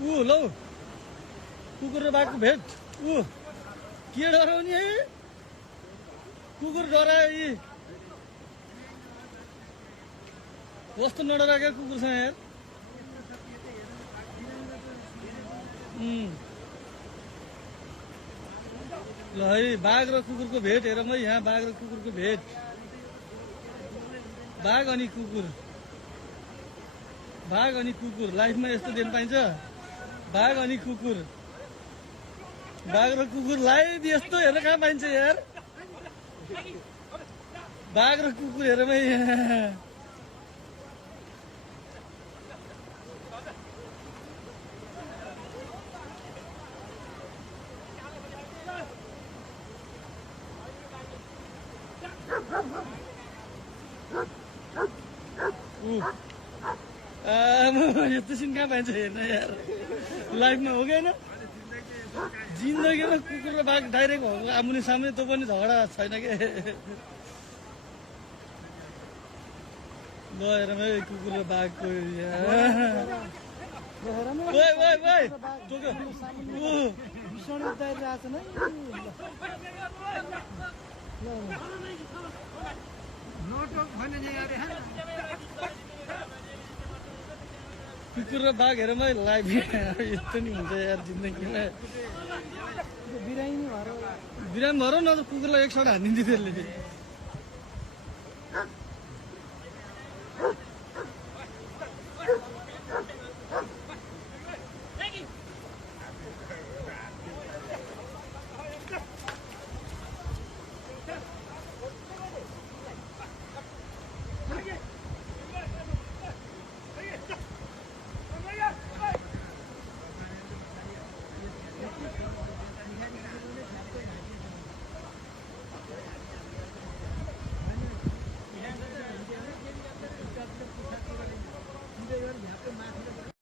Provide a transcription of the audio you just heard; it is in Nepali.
लौ कुकुर र बाघको भेट के डराउने है कुकुर डरायो यी कस्तो नडराएको कुकुरसँग यार ल है बाघ र कुकुरको भेट हेरौँ है यहाँ बाघ र कुकुरको भेट बाघ अनि कुकुर लाइफमा यस्तो दिन पाइन्छ बाघ अनि कुकुर बाघ र कुकुर लाइभ यस्तो हेर्न कहाँ पाइन्छ यार बाघ र कुकुर हेरौँ है यहाँ यस्तो सिन कहाँ पाइन्छ हेर्न यार लाइफमा हो कि होइन जिन्दगीमा कुकुर र बाघ डाइरेक्ट हो आमुने सामने त्यो पनि झगडा छैन के ल हेरौँ है कुकुर र बाघको कुकुर र बाघ हेरौँ है लाइभ यस्तो नि हुन्छ यार जिन्दगीमा बिरामी भएर न त कुकुरलाई एक सट हानिदिन्छ त्यसले